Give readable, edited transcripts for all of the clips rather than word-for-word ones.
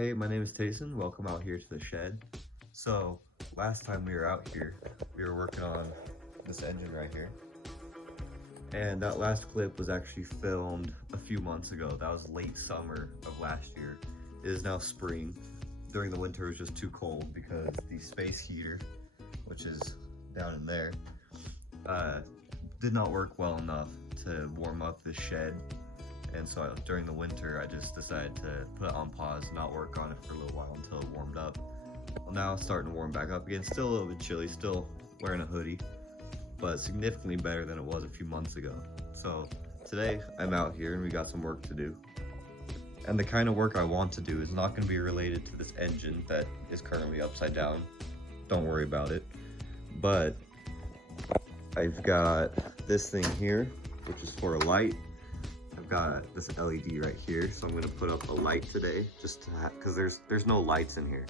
Hey, my name is Tayson. Welcome out here to the shed. So, last time we were out here, we were working on this engine right here. And that last clip was actually filmed a few months ago. That was late summer of last year. It is now spring. During the winter, it was just too cold because the space heater, which is down in there, did not work well enough to warm up the shed. And so during the winter, I just decided to put it on pause, not work on it for a little while until it warmed up. Well, now it's starting to warm back up again. Still a little bit chilly, still wearing a hoodie, but significantly better than it was a few months ago. So today I'm out here and we got some work to do. And the kind of work I want to do is not going to be related to this engine that is currently upside down. Don't worry about it. But I've got this thing here, which is for a light. I've got this LED right here, so I'm gonna put up a light today, just to because there's no lights in here.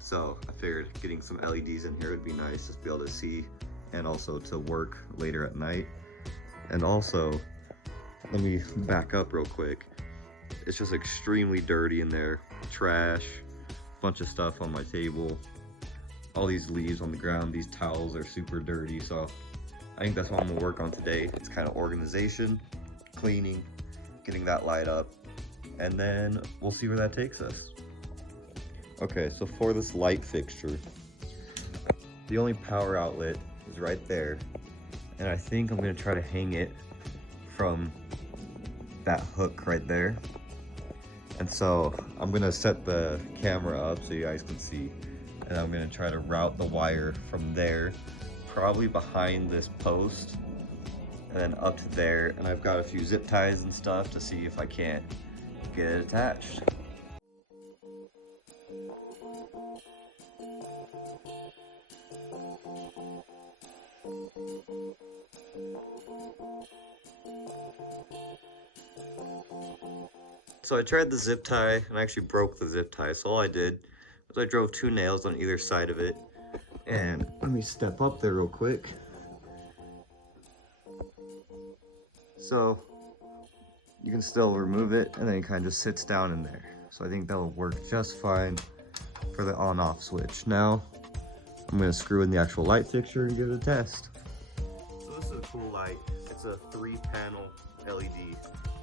So I figured getting some LEDs in here would be nice, just be able to see, and also to work later at night. And also, let me back up real quick. It's just extremely dirty in there, trash, bunch of stuff on my table, all these leaves on the ground, these towels are super dirty. So I think that's what I'm gonna work on today. It's kind of organization, cleaning, getting that light up, and then we'll see where that takes us. Okay, so for this light fixture, the only power outlet is right there, and I think I'm gonna try to hang it from that hook right there. And so I'm gonna set the camera up so you guys can see, and I'm gonna try to route the wire from there, probably behind this post, and then up to there. And I've got a few zip ties and stuff to see if I can't get it attached. So I tried the zip tie and I actually broke the zip tie. So all I did was I drove 2 nails on either side of it. And let me step up there real quick. So you can still remove it, and then it kind of just sits down in there. So I think that will work just fine for the on-off switch. Now I'm gonna screw in the actual light fixture and give it a test. So this is a cool light. It's a 3-panel LED,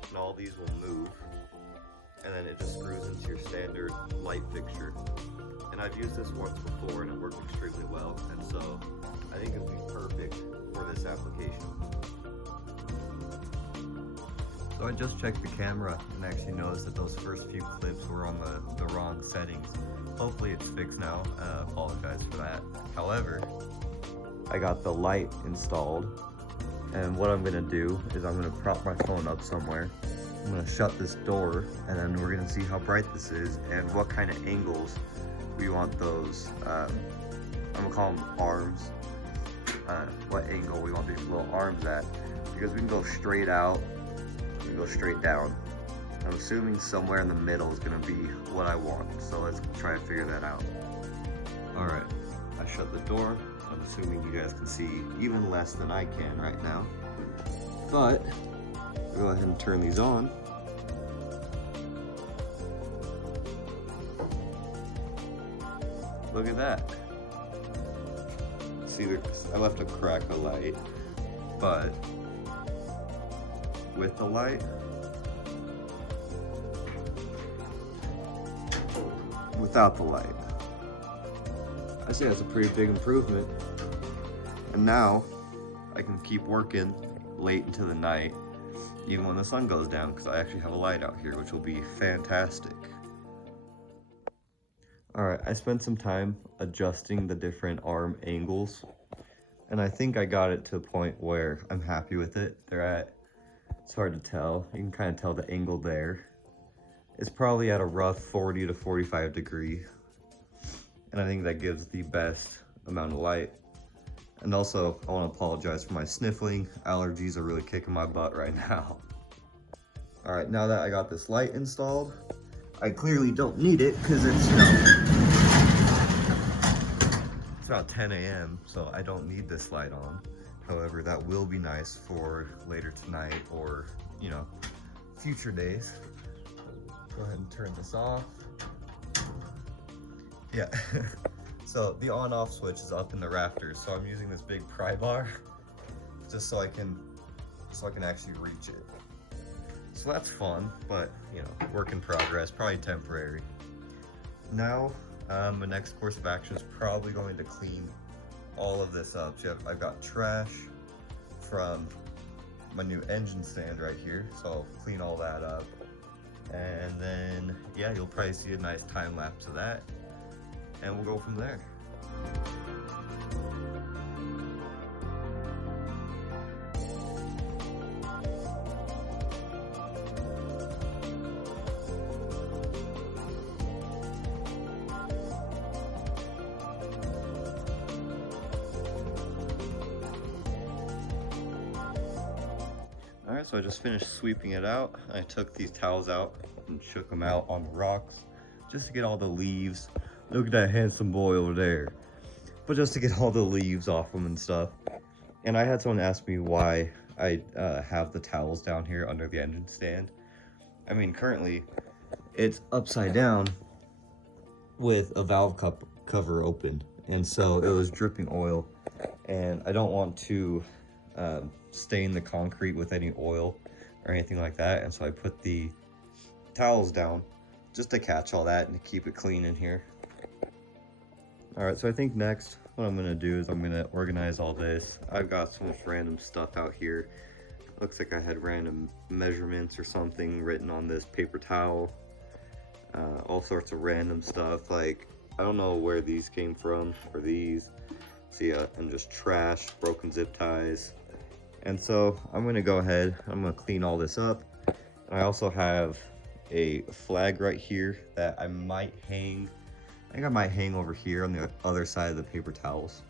and all these will move, and then it just screws into your standard light fixture. And I've used this once before and it worked extremely well, and so I think it would be perfect for this application. So I just checked the camera and actually noticed that those first few clips were on the wrong settings. Hopefully it's fixed now. I apologize for that. However, I got the light installed, and what I'm gonna do is I'm gonna prop my phone up somewhere. I'm gonna shut this door, and then we're gonna see how bright this is and what kind of angles we want those, I'm gonna call them arms, what angle we want these little arms at, because we can go straight out, we can go straight down. I'm assuming somewhere in the middle is gonna be what I want, so let's try to figure that out. All right, I shut the door. I'm assuming you guys can see even less than I can right now, but I'll go ahead and turn these on. Look at that. See, I left a crack of light, but with the light, without the light, I say that's a pretty big improvement. And now I can keep working late into the night, even when the sun goes down, because I actually have a light out here, which will be fantastic. All right, I spent some time adjusting the different arm angles, and I think I got it to a point where I'm happy with it. It's hard to tell. You can kind of tell the angle there. It's probably at a rough 40 to 45 degree, and I think that gives the best amount of light. And also, I want to apologize for my sniffling. Allergies are really kicking my butt right now. All right, now that I got this light installed, I clearly don't need it because it's, it's about 10 a.m., so I don't need this light on. However, that will be nice for later tonight or, future days. Go ahead and turn this off. Yeah. So the on-off switch is up in the rafters, so I'm using this big pry bar just so I can actually reach it. So that's fun, but you know, work in progress, probably temporary. Now, the next course of action is probably going to clean all of this up. So I've got trash from my new engine stand right here, so I'll clean all that up. And then, yeah, you'll probably see a nice time lapse of that, and we'll go from there. Alright, so I just finished sweeping it out. I took these towels out and shook them out on the rocks just to get all the leaves. Look at that handsome boy over there. But just to get all the leaves off them and stuff. And I had someone ask me why I have the towels down here under the engine stand. I mean, currently it's upside down with a valve cover open. And so it was dripping oil. And I don't want to stain the concrete with any oil or anything like that, and so I put the towels down just to catch all that and to keep it clean in here. All right, so I think next what I'm gonna do is I'm gonna organize all this. I've got so much random stuff out here. Looks like I had random measurements or something written on this paper towel. All sorts of random stuff, like I don't know where these came from, or these. See, and just trash, broken zip ties. And so I'm gonna go ahead, I'm gonna clean all this up. And I also have a flag right here that I might hang. I think I might hang over here on the other side of the paper towels.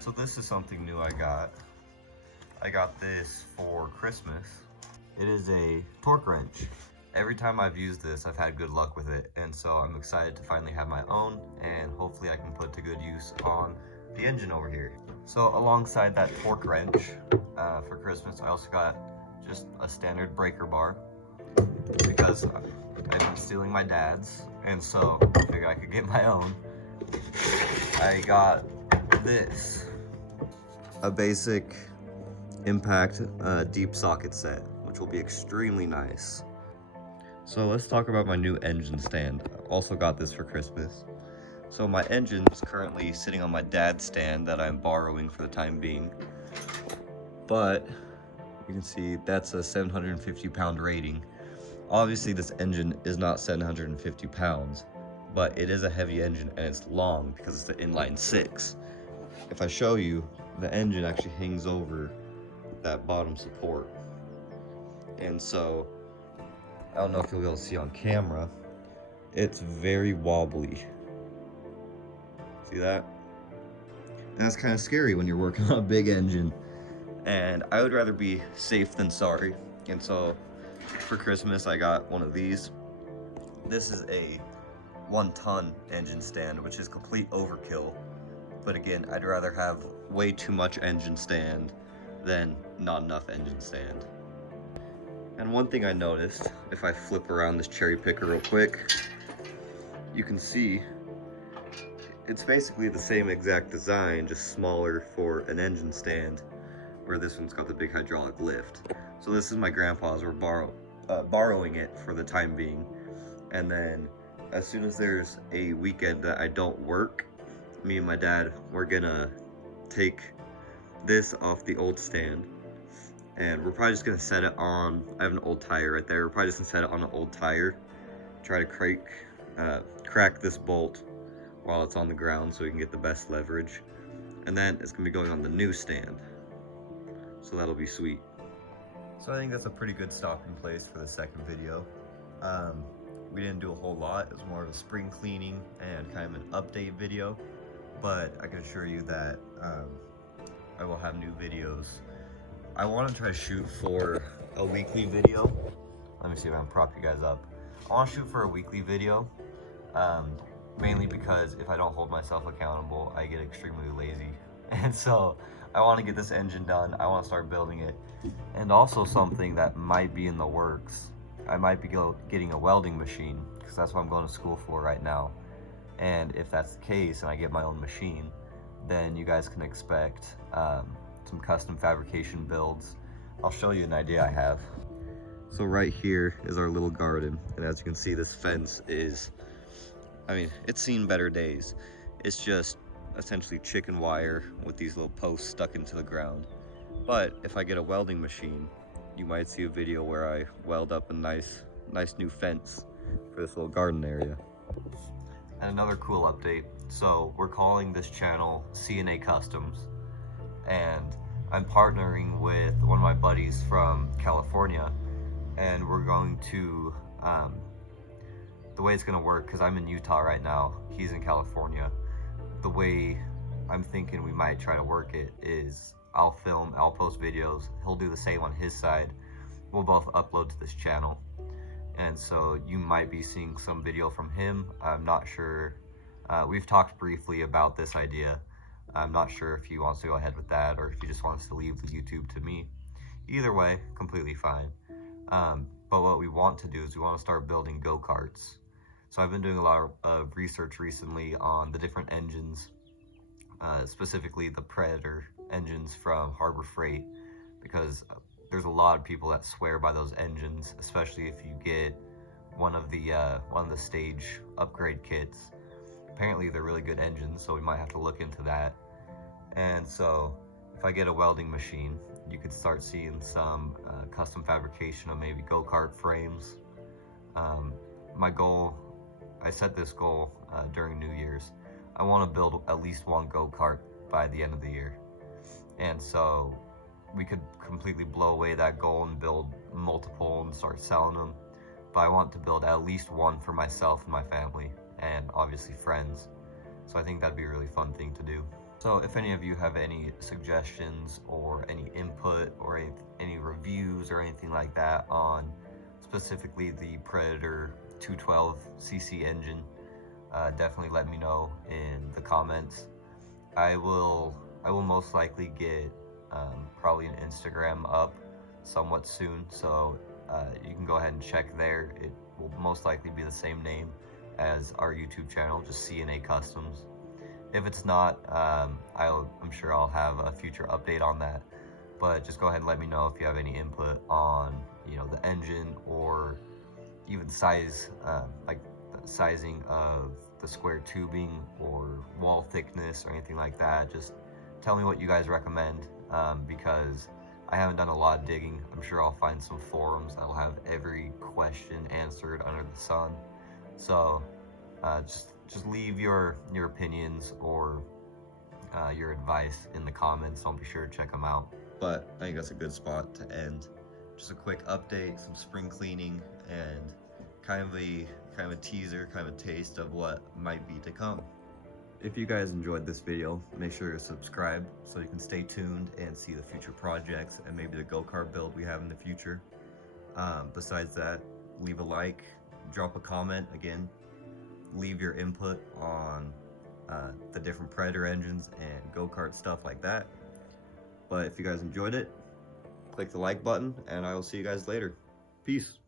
So this is something new I got. I got this for Christmas. It is a torque wrench. Every time I've used this, I've had good luck with it. And so I'm excited to finally have my own, and hopefully I can put to good use on the engine over here. So alongside that torque wrench for Christmas, I also got just a standard breaker bar because I've been stealing my dad's, and so I figured I could get my own. I got this, a basic impact deep socket set, which will be extremely nice. So let's talk about my new engine stand. I also got this for Christmas. So my engine is currently sitting on my dad's stand that I'm borrowing for the time being. But you can see that's a 750 pound rating. Obviously this engine is not 750 pounds, but it is a heavy engine and it's long because it's the inline six. If I show you, the engine actually hangs over that bottom support. And so, I don't know if you'll be able to see on camera, it's very wobbly. See that? And that's kind of scary when you're working on a big engine. And I would rather be safe than sorry. And so, for Christmas, I got one of these. This is a 1-ton engine stand, which is complete overkill. But again, I'd rather have way too much engine stand than not enough engine stand. And one thing I noticed, if I flip around this cherry picker real quick, you can see it's basically the same exact design, just smaller for an engine stand, where this one's got the big hydraulic lift. So this is my grandpa's, we're borrowing it for the time being. And then as soon as there's a weekend that I don't work, me and my dad, we're gonna take this off the old stand, and we're probably just gonna set it on, I have an old tire right there, we're probably just gonna set it on an old tire, try to crack this bolt while it's on the ground so we can get the best leverage, and then it's gonna be going on the new stand. So that'll be sweet. So I think that's a pretty good stopping place for the second video. We didn't do a whole lot. It was more of a spring cleaning and kind of an update video, but I can assure you that I will have new videos. I want to try to shoot for a weekly video. Let me see if I can prop you guys up. I want to shoot for a weekly video, mainly because if I don't hold myself accountable, I get extremely lazy. And so I want to get this engine done. I want to start building it. And also something that might be in the works, I might be getting a welding machine, because that's what I'm going to school for right now. And if that's the case and I get my own machine, then you guys can expect some custom fabrication builds. I'll show you an idea I have. So right here is our little garden, and as you can see, this fence is, I mean, it's seen better days. It's just essentially chicken wire with these little posts stuck into the ground. But if I get a welding machine, you might see a video where I weld up a nice new fence for this little garden area. And another cool update, so we're calling this channel CNA Customs, and I'm partnering with one of my buddies from California, and we're going to, the way it's gonna work, because I'm in Utah right now, he's in California, the way I'm thinking we might try to work it is I'll film, I'll post videos, he'll do the same on his side, we'll both upload to this channel. And so you might be seeing some video from him. I'm not sure, we've talked briefly about this idea. I'm not sure if he wants to go ahead with that or if he just wants to leave the YouTube to me. Either way, completely fine. But what we want to do is we want to start building go-karts. So I've been doing a lot of research recently on the different engines, specifically the Predator engines from Harbor Freight, because there's a lot of people that swear by those engines, especially if you get one of the stage upgrade kits. Apparently they're really good engines, so we might have to look into that. And so if I get a welding machine, you could start seeing some custom fabrication of maybe go-kart frames. My goal, I set this goal during New Year's. I want to build at least one go-kart by the end of the year. And so we could completely blow away that goal and build multiple and start selling them. But I want to build at least one for myself and my family, and obviously friends. So I think that'd be a really fun thing to do. So if any of you have any suggestions or any input or any reviews or anything like that on specifically the Predator 212cc engine, definitely let me know in the comments. I will most likely get probably an Instagram up somewhat soon, so you can go ahead and check there. It will most likely be the same name as our YouTube channel, just CNA Customs. If it's not, I'm sure I'll have a future update on that, but just go ahead and let me know if you have any input on, you know, the engine or even size, like the sizing of the square tubing or wall thickness or anything like that. Just tell me what you guys recommend, because I haven't done a lot of digging. I'm sure I'll find some forums that'll have every question answered under the sun. So just leave your opinions or your advice in the comments. I'll be sure to check them out. But I think that's a good spot to end. Just a quick update, some spring cleaning, and kind of a teaser, kind of a taste of what might be to come. If you guys enjoyed this video, make sure to subscribe so you can stay tuned and see the future projects and maybe the go-kart build we have in the future. Besides that, leave a like, drop a comment. Again, leave your input on the different Predator engines and go-kart stuff like that. But if you guys enjoyed it, click the like button, and I will see you guys later. Peace.